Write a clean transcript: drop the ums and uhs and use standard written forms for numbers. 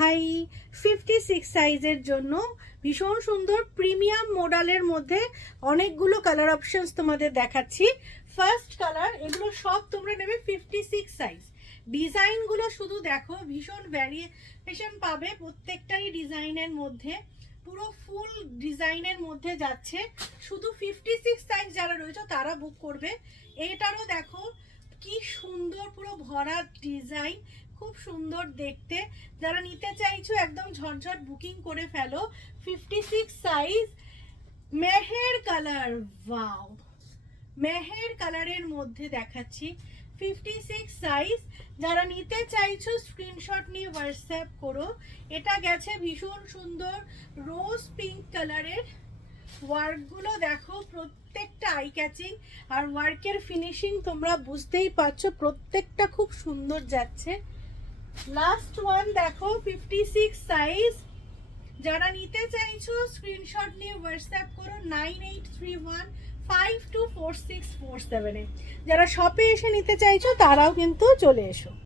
High 56 সাইজের জন্য ভীষণ সুন্দর প্রিমিয়াম মডেলের মধ্যে অনেকগুলো কালার অপশনস তোমাদের দেখাচ্ছি। ফার্স্ট কালার, এগুলো সব তোমরা নেবে 56 সাইজ। ডিজাইনগুলো শুধু দেখো, ভীষণ ভ্যারিয়েশন পাবে প্রত্যেকটাই ডিজাইনের মধ্যে, পুরো ফুল ডিজাইনের মধ্যে যাচ্ছে। শুধু 56 সাইজ যারা রয়েছে তারা বুক করবে। এটারও দেখো কি সুন্দর পুরো ভরা ডিজাইন, খুব সুন্দর দেখতে। যারা নিতে চাইছো একদম ঝটঝট বুকিং করে ফেলো। 56 size, Meher colour, wow Meher কালারের মধ্যে দেখাচ্ছি 56 সাইজ। যারা নিতে চাইছো স্ক্রিনশট নিয়ে হোয়াটসঅ্যাপ করো। এটা গেছে ভীষণ সুন্দর রোজ পিঙ্ক কালারের। ওয়ার্কগুলো দেখো প্রত্যেকটা আই ক্যাচিং, আর ওয়ার্কের ফিনিশিং তোমরা বুঝতেই পারছো, প্রত্যেকটা খুব সুন্দর যাচ্ছে। লাস্ট ওয়ান দেখো 56 সাইজ। যারা নিতে চাইছো স্ক্রিনশট নিয়ে হোয়াটসঅ্যাপ করো 9831524647 এ। যারা শপে এসে নিতে চাইছো তারাও কিন্তু চলে এসো।